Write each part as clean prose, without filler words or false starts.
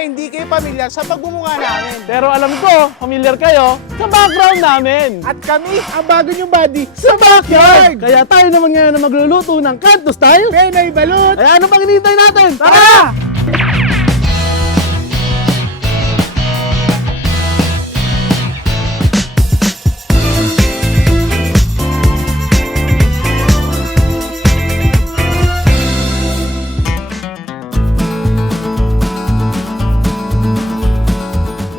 na hindi kayo pamilyar sa pagmumukha namin. Pero alam ko, familiar kayo sa background namin. At kami, ang bago niyong buddy sa backyard! Kaya tayo naman ngayon na magluluto ng kanto style. Penoy Balut! Ay, ano pang hinihintay natin? Tara!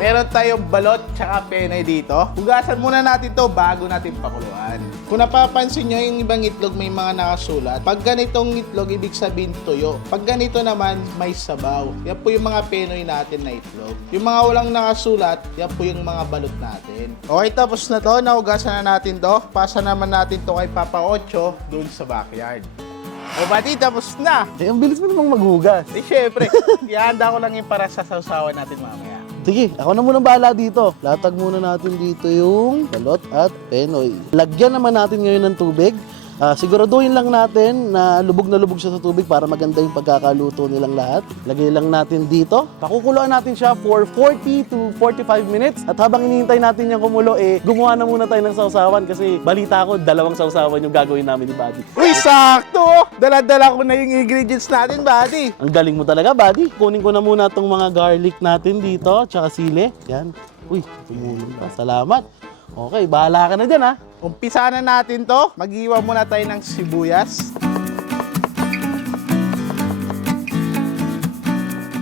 Meron tayong balot tsaka penoy dito. Hugasan muna natin to bago natin pakuluan. Kung napapansin nyo, yung ibang itlog may mga nakasulat. Pag ganitong itlog, ibig sabihin tuyo. Pag ganito naman, may sabaw. Yan po yung mga penoy natin na itlog. Yung mga walang nakasulat, yan po yung mga balot natin. Okay, tapos na to. Nahugasan na natin to. Pasa naman natin to kay Papa Ocho dun sa backyard. O bati, tapos na. Eh, ang bilis mo namang maghugas. Di syempre, ihanda ko lang yung para sa sausawan natin mamaya. Sige, ako na munang bahala dito. Latag muna natin dito yung balot at penoy. Lagyan naman natin ngayon ng tubig. Siguraduhin lang natin na lubog siya sa tubig para maganda yung pagkakaluto nilang lahat. Lagay lang natin dito. Pakukuluan natin siya for 40 to 45 minutes. At habang hinihintay natin yung kumulo, gumawa na muna tayo ng sausawan kasi balita ko, 2 sausawan yung gagawin namin ni Buddy. Uy, sakto! Dala-dala ko na yung ingredients natin, buddy. Ang galing mo talaga, Buddy. Kunin ko na muna itong mga garlic natin dito, tsaka sili. Yan. Uy, tumulong pa. Salamat. Okay, bahala ka na dyan, ha? Umpisa na natin to. Mag-iwa muna tayo ng sibuyas.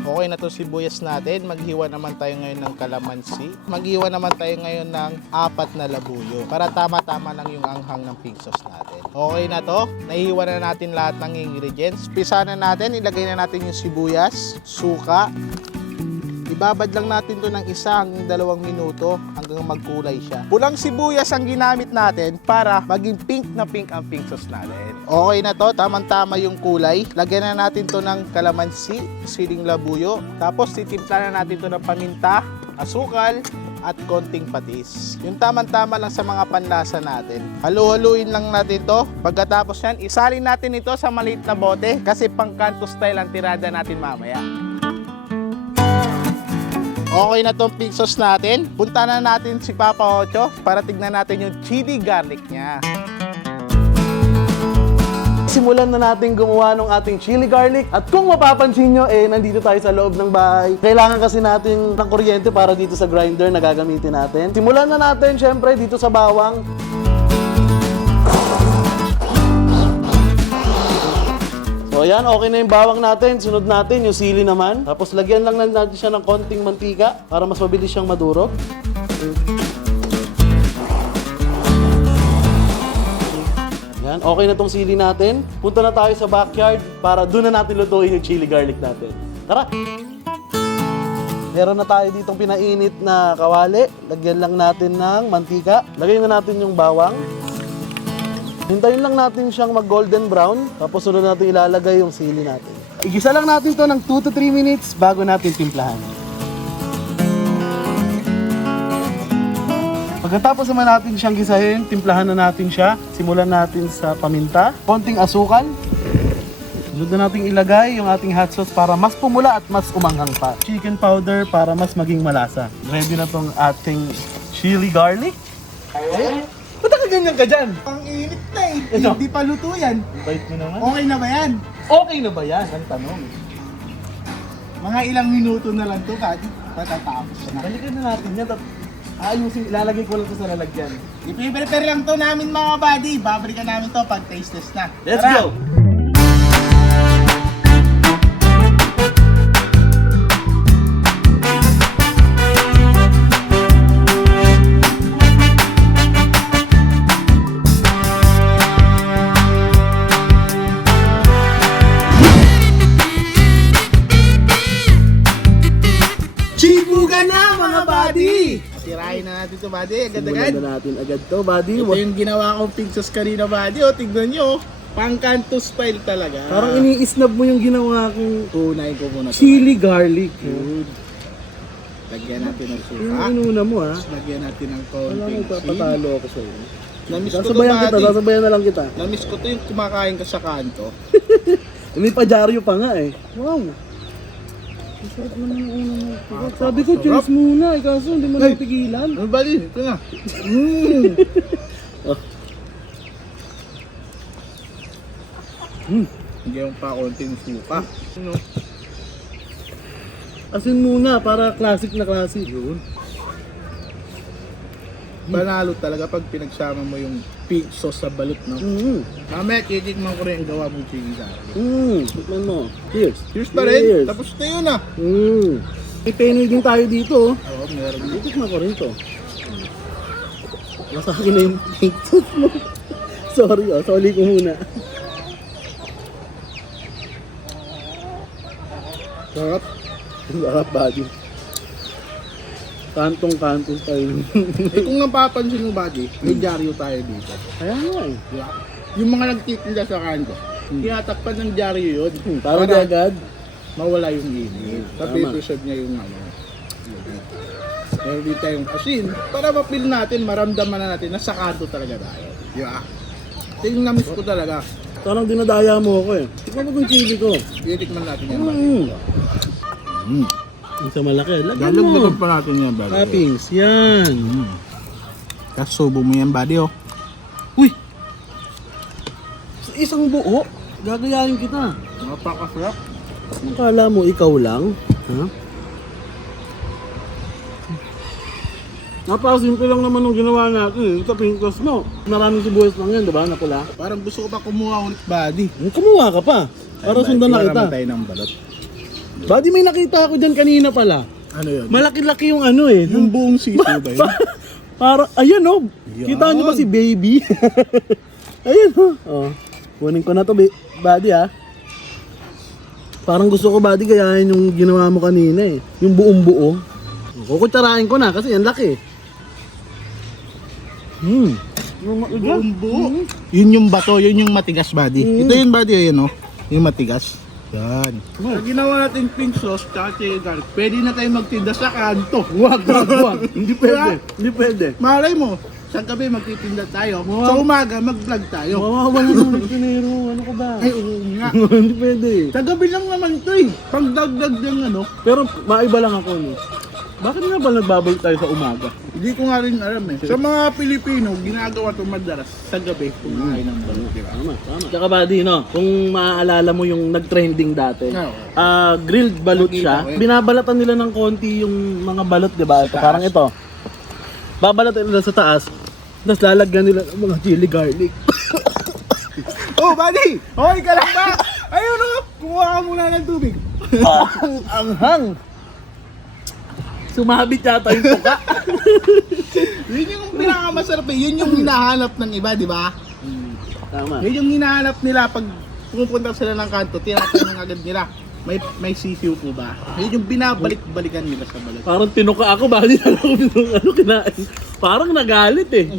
Okay na to sibuyas natin. Maghiwa naman tayo ngayon ng kalamansi. Maghiwa naman tayo ngayon ng 4 na labuyo. Para tama-tama lang yung anghang ng pig sauce natin. Okay na to. Nahiwa na natin lahat ng ingredients. Pisa na natin. Ilagay na natin yung sibuyas, suka. Ibabad lang natin to ng 1 hanggang 2 minuto hanggang magkulay siya. Pulang sibuyas ang ginamit natin para maging pink na pink ang pink sauce natin. Okay na to, tamang-tama yung kulay. Lagyan na natin to ng kalamansi, siling labuyo. Tapos titimpla na natin to ng paminta, asukal, at konting patis. Yung tamang-tama lang sa mga panlasa natin. Halu-haluin lang natin to. Pagkatapos yan, isalin natin ito sa maliit na bote kasi pang kanto style ang tirada natin mamaya. Okay na tong pig sauce natin. Punta na natin si Papa Ocho para tignan natin yung chili garlic niya. Simulan na natin gumawa ng ating chili garlic. At kung mapapansin nyo, nandito tayo sa loob ng bahay. Kailangan kasi natin ng kuryente para dito sa grinder na gagamitin natin. Simulan na natin, syempre, dito sa bawang. So ayan, okay na yung bawang natin. Sunod natin yung sili naman. Tapos lagyan lang natin siya ng konting mantika para mas mabilis siyang madurog. Ayan, okay na tong sili natin. Punta na tayo sa backyard para doon na natin lutuin yung chili garlic natin. Tara! Meron na tayo ditong pinainit na kawali. Lagyan lang natin ng mantika. Lagyan na natin yung bawang. Hintayin lang natin siyang mag-golden brown, tapos sunod natin ilalagay yung sili natin. Igisa lang natin to ng 2 to 3 minutes bago natin timplahan. Pagkatapos naman natin siyang gisahin, timplahan na natin siya. Simulan natin sa paminta, konting asukal. Sunod na natin ilagay yung ating hot sauce para mas pumula at mas umanghang pa. Chicken powder para mas maging malasa. Ready na tong ating chili garlic. Ayan. Ba't ganyan ka dyan? Ang init na eh. Ito. Hindi pa luto yan. Bait mo naman. Okay na ba yan? Okay na ba yan? Ang tanong. Mga ilang minuto na lang to, buddy. Patatapos na. Balikan na natin yan. Ayusin, ilalagay ko lang ito sa lalagyan. I-prepare lang to namin mga buddy. Babalikan namin to pag taste test na. Let's Tara! go! Chibuga na mga buddy! Tirahin na natin to buddy, agad-agad. Simulan na natin agad to, buddy. Ito yung ginawa kong pig sauce kanina buddy. O, tignan nyo. Pang kanto style talaga. Parang ini-snap mo yung ginawa kong Kunain ko muna to. chili garlic. Good. Lagyan natin ng Yung suka. inuna mo, ha? Tapos lagyan natin ng Alam konting mo, chili. papatalo ako sa'yo. Namiss ko to Sasabayan kita, buddy. sasabayan na lang kita. Namiss ko to yung kumakain ka sa kanto. May pajaryo pa nga eh. Wow! Masarap naman ang unang magpapag. Sabi ko, cheers muna. Kaso hindi mo na pigilan. Ano ba din? Ito na. Hindi yung pa konting suka. Ano? Asin muna para classic na classic. Yun. Panalo talaga pag pinagsama mo yung pink sauce sa balot, no? Mamaya, titikman ko rin ang gawa mong chili sa akin. Tikman mo. Cheers. Cheers pa rin. Tapos na yun, ah. May penny din tayo dito. Oo, meron din. Tikman ko rin to. Nasa akin na yung pink sauce mo. Sorry, sorry ko muna. Sarap. Sarap, buddy. Kantong-kantong tayo. Eh kung napapansin mo, buddy, may dyaryo tayo dito. Kaya nga eh. Yung mga nagtitinda sa kanto, tinatakpan ng dyaryo yun. Para di agad. Mawala yung init. Sabi Tama. preserve niya yung ano. Meron din tayong asin para mapil natin, maramdaman na natin na sa kanto talaga tayo. Di ba? Ito yung namiss ko talaga. Parang dinadaya mo ako eh. Tikman mo yung chili ko. Titikman natin yan, buddy. Yung sa malaki. Lagyan Lalagdagan mo. pa natin yan, buddy. Toppings. Yan. Tapos subo mo yan, buddy, oh. Uy! Sa isang buo, gagayahin kita. Napakasarap. Ang kala mo ikaw lang? Ha? Napakasimple lang naman nung ginawa natin. Sa pink sauce mo. Maraming sibuyas lang yan, diba? Napula. Parang gusto ko pa kumuha ulit, buddy. Kumuha ka pa. Para sundan na kita. Para tayo ng balot. Buddy, may nakita ako dyan kanina pala. Ano yun? Malaki-laki yung ano eh. Yung buong sisiyo ba yun? Para, ayan oh. Yan. Kita nyo ba si baby? Ayan oh. Oh. Kunin ko na to, buddy ah. Parang gusto ko, buddy, gayahin yung ginawa mo kanina eh. Yung buong buo. Kukutsarain ko na kasi yan laki. Buong buo. Yun yung bato, yun yung matigas, buddy. Ito yung buddy, yun oh. Yung matigas. Yan. Pag ginawa natin pink sauce, tsaka chili garlic, pwede na tayo magtinda sa kanto. Wag. Hindi pwede. Hindi pwede. Malay mo, sa gabi magtitinda tayo, sa umaga mag-vlog tayo. Mawawala naman ng pinero. Ano ko ba? Ay, oo nga. Hindi pwede. Sa gabi lang naman ito eh. Pagdagdag ng ano. Pero maiba lang ako no. Bakit nga ba nagbabalik tayo sa umaga? Hindi ko nga rin alam eh. Sa mga Pilipino, ginagawa ito madalas sa gabi kumain ng balot. Diba? Tama. Tsaka buddy, no? Kung maaalala mo yung nag-trending dati, grilled balut siya, binabalatan nila ng konti yung mga balot, di ba? Ito, parang ito. Babalatan nila sa taas, tapos lalagyan nila ng mga chili garlic. Oh, buddy! Okay ka lang ba? Ayun o! Kumuha ka muna ng tubig. Ang hang! Sumabit yata yung tuka. Yun yung pinakamasarap eh. Yun yung hinahanap ng iba, di ba? Tama. Yun yung hinahanap nila pag pumupunta sila ng kanto, tinatanong agad nila, may sisiw po ba? Yun yung binabalik-balikan nila sa balot. Parang tinuka ako, buddy. Ano kinain? Parang nagalit eh.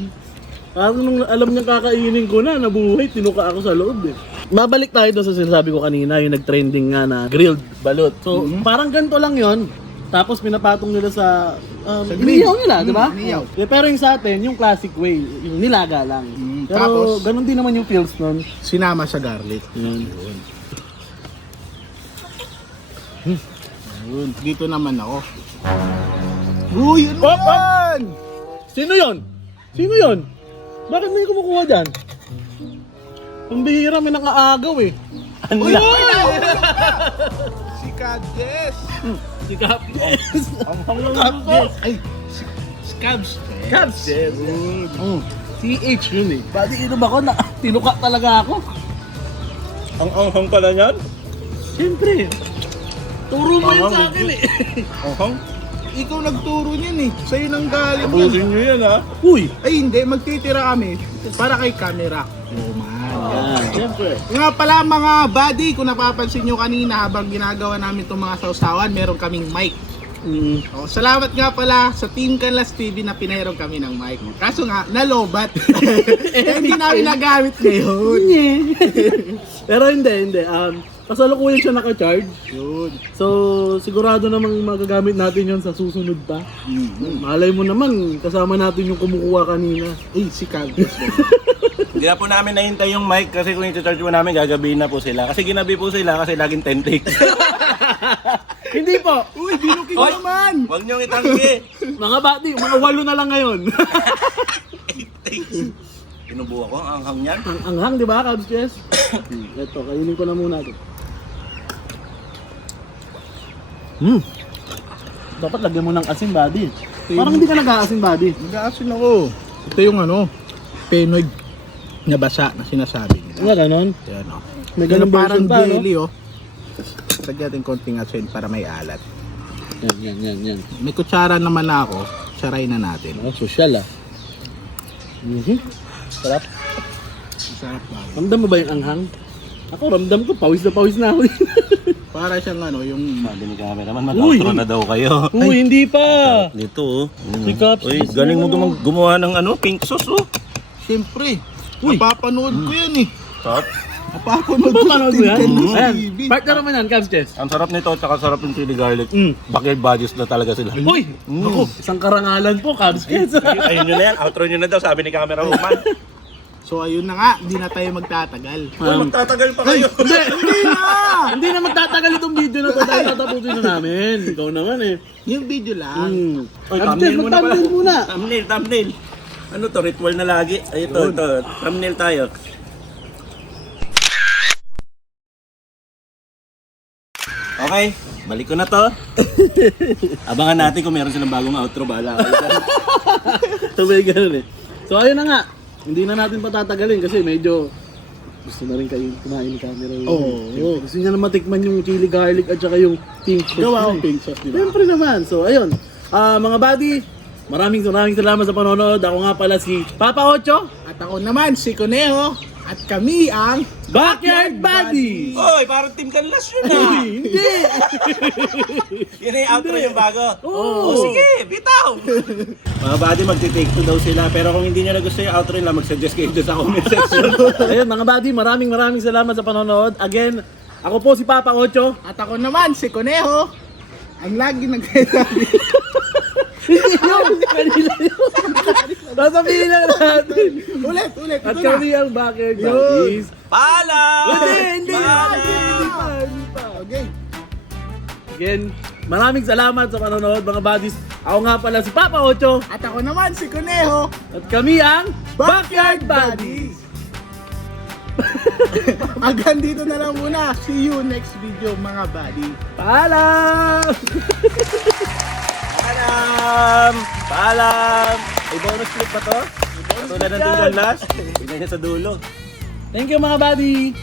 Parang nung alam niya kakainin ko na, nabuhay, tinuka ako sa loob eh. Mabalik tayo doon sa sinasabi ko kanina, yung nag-trending nga na grilled balot. So, parang ganito lang yon. Tapos pinapatong nila sa grill. inihaw nila, di ba? Inihaw. Pero yung sa atin, yung classic way, yung nilaga lang. Pero Tapos, ganun din naman yung feels nun. sinama sa garlic. Yun. Yun. Dito naman ako. Uy, ano yan? Sino yon? Sino yon? Bakit may kumukuha dyan? Ang bihira, may nakaagaw eh. Ano Uy, lang? Si Cadjes. Si Capes. Ang Cadjes. Ay, si Cabs. Cabs. CH yun eh. Badi inom ako na tinuka talaga ako. Ang anghang pala niyan? Siyempre. Turo mo yun sa akin eh. Anghang? Ikaw nagturo niyan eh. Sa'yo nang galing yan. Abusin nyo yan ha. Uy! Ay hindi, magtitira kami para kay camera. Oh man. Yan, siyempre. Nga pala mga buddy, kung napapansin nyo kanina habang ginagawa namin itong mga sausawan, meron kaming mic. Oh, salamat nga pala sa Team Canlas TV na pinahirong kami ng mic. Kaso nga, nalobat. Hindi namin nagamit ngayon. Pero hindi. Kasalukuyan siya naka-charge. Yun. So, sigurado namang magagamit natin yon sa susunod pa. Malay mo naman, kasama natin yung kumukuha kanina. Ay, si Calvin. Hindi na po namin nahintay yung mic kasi kung i-charge po namin gagabihin na po sila. Kasi ginabi po sila kasi laging 10 takes. Hindi po. Uy, binukin Oy! naman! Huwag niyong itanggi. Mga bati, mga 8 na lang ngayon. Pinubuha ko ang anghang niyan. Ang anghang, di ba, Cubs Chess? Ito, kainin ko na muna ito. Dapat lagyan mo ng asin, buddy. Parang hindi ka nag-aasin, buddy. Nag-aasin ako. Ito yung Penoy na basa na sinasabi nila. Nga ganon. Yan o. May ganun parang version pa, no? jelly Lagyan natin konting asin para may alat. Yan. May kutsara naman na ako. Tsaray na natin. Oh, social ah. Sarap. Masarap ba? Ramdam mo ba yung anghang? Ako, ramdam ko. Pawis na ako. Para siyang yung... Sabi ni cameraman, Uy! mag-outro na daw kayo. Uy, hindi pa. Dito, oh. Si Caps, Uy, galing mo gumawa ng pink sauce, oh. Siyempre. Uy. Napapanood ko yan eh. Sarap. Napapanood ko. Panood mo yan? Tintin sa Ayan. TV. Partner naman yan, Cubs Chess. Ang sarap nito, tsaka sarap yung chili garlic. Backyard buddies na talaga sila. Uy! Ako, isang karangalan po, Cubs Chess. Ayun nyo na yan, outro nyo na daw, sabi ni camera woman. So ayun na nga, hindi na tayo magtatagal. Magtatagal pa kayo. Hindi na magtatagal itong video na to dahil tatapusin na namin. Ikaw naman eh. Yung video lang. Oy, Cubs thumbnail Chess, muna pala. mag-thumbnail muna. Thumbnail. Ano to, ritual na lagi? Ay, ito. Thumbnail tayo. Okay, balik ko na to. Abangan natin kung meron silang bagong outro. Bahala kayo dyan. Sabay ganun eh. So ayun na nga. Hindi na natin patatagalin kasi medyo gusto na rin kayo kumain ni camera. Oo. Gusto niya na matikman yung chili garlic at saka yung pink sauce. Gawa niya ko eh. pink sauce, di ba? Siyempre naman. So ayun. Mga buddy, maraming salamat sa panonood. Ako nga pala si Papa Ocho. At ako naman, si Conejo. At kami ang Backyard Buddies! Oy, parang team kanlas yun ah. Hindi! Yun na yung outro yung bago. Oo. Sige, bitaw. Mga buddy, magti-take two daw sila. Pero kung hindi nyo na gusto yung outro nila, mag-suggest kayo doon sa comment section. Ayun mga buddy, maraming salamat sa panonood. Again, ako po si Papa Ocho. At ako naman, si Conejo. Ang lagi nagsasabi. Hindi yun! Kanila yun! Sasabihin na natin! Ulit. At Ito kami ang Backyard Buddies. Paalam! Hindi pa. Okay. Again, maraming salamat sa panonood mga buddies. Ako nga pala si Papa Ocho. At ako naman, si Conejo. At kami ang Backyard Buddies. Hanggang dito na lang muna. See you next video, mga buddy. Paalam! Paalam! May bonus clip ba to? Tulad ng tinggal last? Tingnan niya sa dulo. Thank you mga buddy!